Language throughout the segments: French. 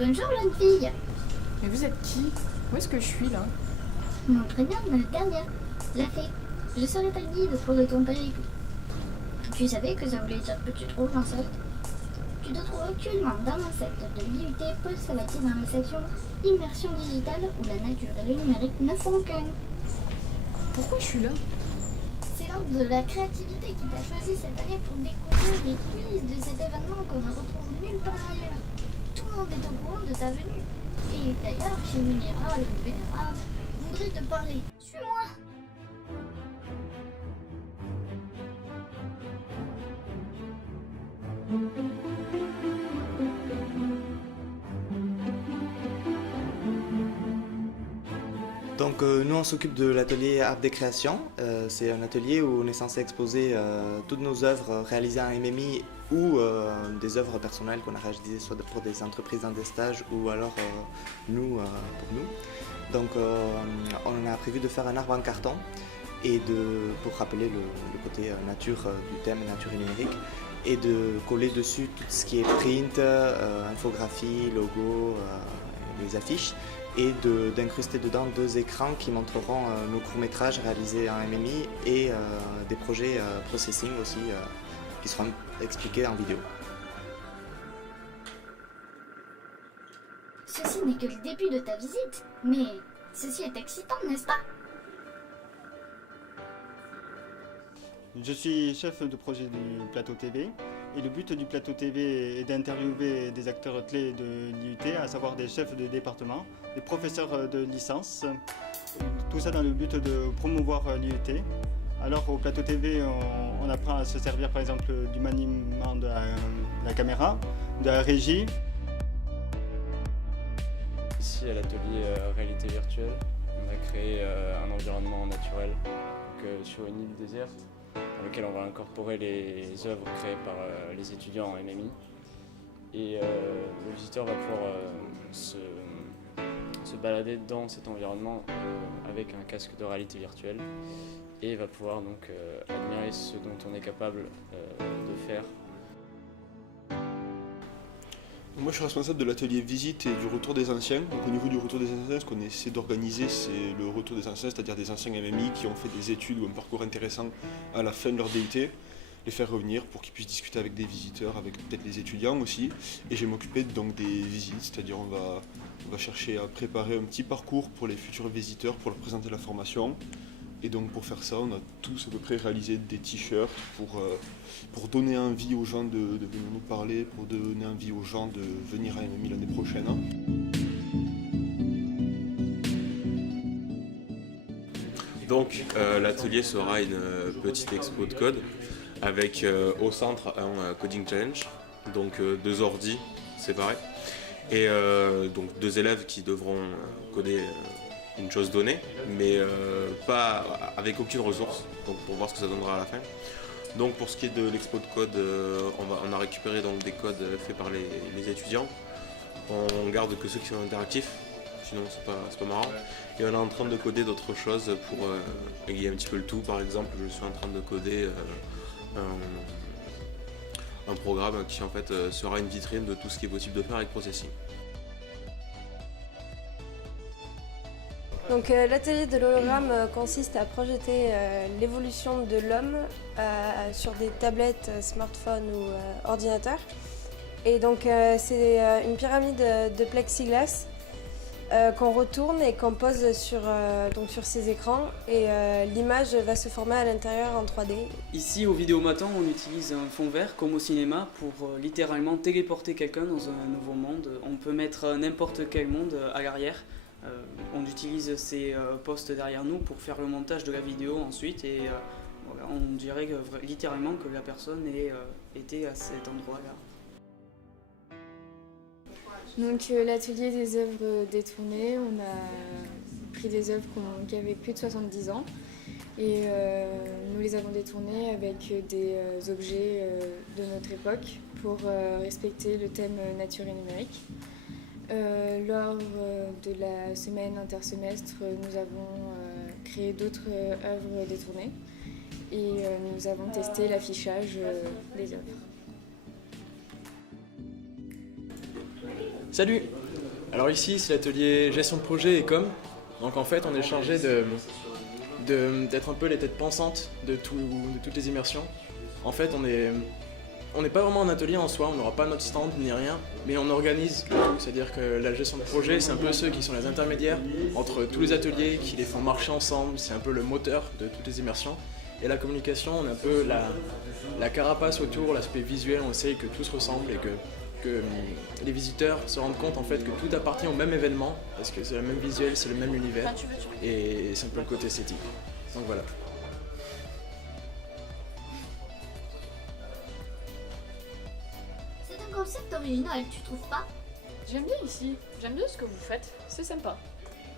Bonjour jeune fille. Mais vous êtes qui? Où est-ce que je suis là? Mon prénom est Ternia, la fée. Je serai ta guide pour ton périple. Tu savais que ça voulait dire que tu trouves l'insecte? Tu te trouves actuellement dans l'insecte de l'IUT post-sabbatique dans la section Immersion digitale où la nature et le numérique ne font qu'un. Pourquoi je suis là? C'est l'ordre de la créativité qui t'a choisi cette année pour découvrir les coulisses de cet événement qu'on ne retrouve nulle part ailleurs. Tout le monde est au courant de ta venue. Et d'ailleurs, chez Munira, le vénérable, voudrait te parler. Suis-moi! Donc nous on s'occupe de l'atelier Art des Créations. C'est un atelier où on est censé exposer toutes nos œuvres réalisées en MMI ou des œuvres personnelles qu'on a réalisées soit pour des entreprises dans des stages ou alors nous pour nous. Donc on a prévu de faire un arbre en carton et pour rappeler le côté nature du thème nature et numérique et de coller dessus tout ce qui est print, infographie, logo, les affiches et d'incruster dedans 2 écrans qui montreront nos courts-métrages réalisés en MMI et des projets processing aussi qui seront expliqués en vidéo. Ceci n'est que le début de ta visite, mais ceci est excitant, n'est-ce pas? Je suis chef de projet du plateau TV et le but du plateau TV est d'interviewer des acteurs clés de l'IUT, à savoir des chefs de département, des professeurs de licence, tout ça dans le but de promouvoir l'IUT. Alors au plateau TV, on apprend à se servir par exemple du maniement de la caméra, de la régie. Ici à l'atelier réalité virtuelle, on a créé un environnement naturel sur une île déserte dans lequel on va incorporer les œuvres créées par les étudiants en MMI. Et le visiteur va pouvoir se balader dans cet environnement avec un casque de réalité virtuelle et va pouvoir donc admirer ce dont on est capable de faire. Moi je suis responsable de l'atelier visite et du retour des anciens. Donc au niveau du retour des anciens, ce qu'on essaie d'organiser, c'est le retour des anciens, c'est-à-dire des anciens MMI qui ont fait des études ou un parcours intéressant à la fin de leur DUT, les faire revenir pour qu'ils puissent discuter avec des visiteurs, avec peut-être les étudiants aussi. Et je vais m'occuper donc des visites, c'est-à-dire on va chercher à préparer un petit parcours pour les futurs visiteurs pour leur présenter la formation. Et donc pour faire ça, on a tous à peu près réalisé des t-shirts pour donner envie aux gens de venir nous parler, pour donner envie aux gens de venir à MMI l'année prochaine. Donc l'atelier sera une petite expo de code avec au centre un coding challenge, donc 2 ordis séparés et donc 2 élèves qui devront coder une chose donnée, mais pas avec aucune ressource, donc pour voir ce que ça donnera à la fin. Donc pour ce qui est de l'expo de code, on a récupéré donc des codes faits par les étudiants. On garde que ceux qui sont interactifs, sinon c'est pas marrant. Et on est en train de coder d'autres choses pour égayer un petit peu le tout. Par exemple, je suis en train de coder un programme qui en fait sera une vitrine de tout ce qui est possible de faire avec Processing. Donc l'atelier de l'hologramme consiste à projeter l'évolution de l'homme sur des tablettes, smartphones ou ordinateurs. Et donc c'est une pyramide de plexiglas qu'on retourne et qu'on pose sur ces écrans et l'image va se former à l'intérieur en 3D. Ici au Vidéomaton, on utilise un fond vert comme au cinéma pour littéralement téléporter quelqu'un dans un nouveau monde. On peut mettre n'importe quel monde à l'arrière. On utilise ces postes derrière nous pour faire le montage de la vidéo ensuite et voilà, on dirait littéralement que la personne était à cet endroit-là. Donc l'atelier des œuvres détournées, on a pris des œuvres qui avaient plus de 70 ans et nous les avons détournées avec des objets de notre époque pour respecter le thème nature et numérique. Lors de la semaine intersemestre, nous avons créé d'autres œuvres détournées et nous avons testé l'affichage des œuvres. Salut, Alors ici, c'est l'atelier gestion de projet et com. Donc en fait, on est chargé d'être un peu les têtes pensantes de toutes les immersions. En fait, on n'est pas vraiment un atelier en soi, on n'aura pas notre stand ni rien, mais on organise le tout. C'est-à-dire que la gestion de projet, c'est un peu ceux qui sont les intermédiaires entre tous les ateliers, qui les font marcher ensemble, c'est un peu le moteur de toutes les immersions. Et la communication, on a un peu la carapace autour, l'aspect visuel, on essaye que tout se ressemble et que les visiteurs se rendent compte en fait que tout appartient au même événement, parce que c'est le même visuel, c'est le même univers, et c'est un peu le côté esthétique. Donc voilà. C'est un concept original, tu trouves pas? J'aime bien ici, j'aime bien ce que vous faites, c'est sympa.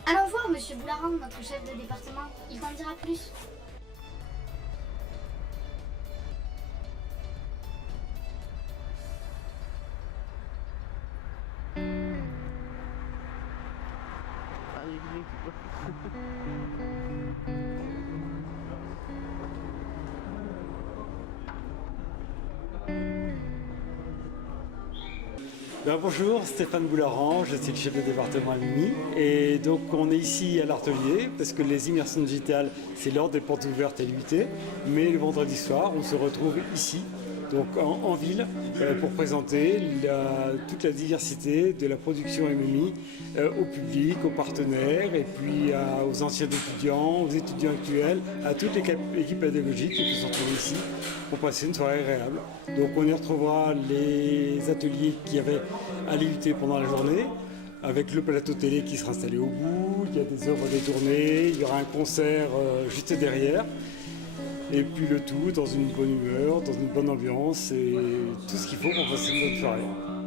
Allons voir Monsieur Boularan, notre chef de département, il t'en dira plus. Bonjour, Stéphane Boularan, je suis le chef de département à Mimi. Et donc on est ici à l'atelier parce que les immersions digitales, c'est l'heure des portes ouvertes à l'UIT. Mais le vendredi soir, on se retrouve ici, donc en ville, pour présenter toute la diversité de la production MMI au public, aux partenaires, et puis aux anciens étudiants, aux étudiants actuels, à toute l'équipe pédagogique qui peut se retrouver ici pour passer une soirée agréable. Donc on y retrouvera les ateliers qu'il y avait à l'IUT pendant la journée, avec le plateau télé qui sera installé au bout, il y a des œuvres détournées, il y aura un concert juste derrière. Et puis le tout dans une bonne humeur, dans une bonne ambiance et tout ce qu'il faut pour passer une bonne soirée.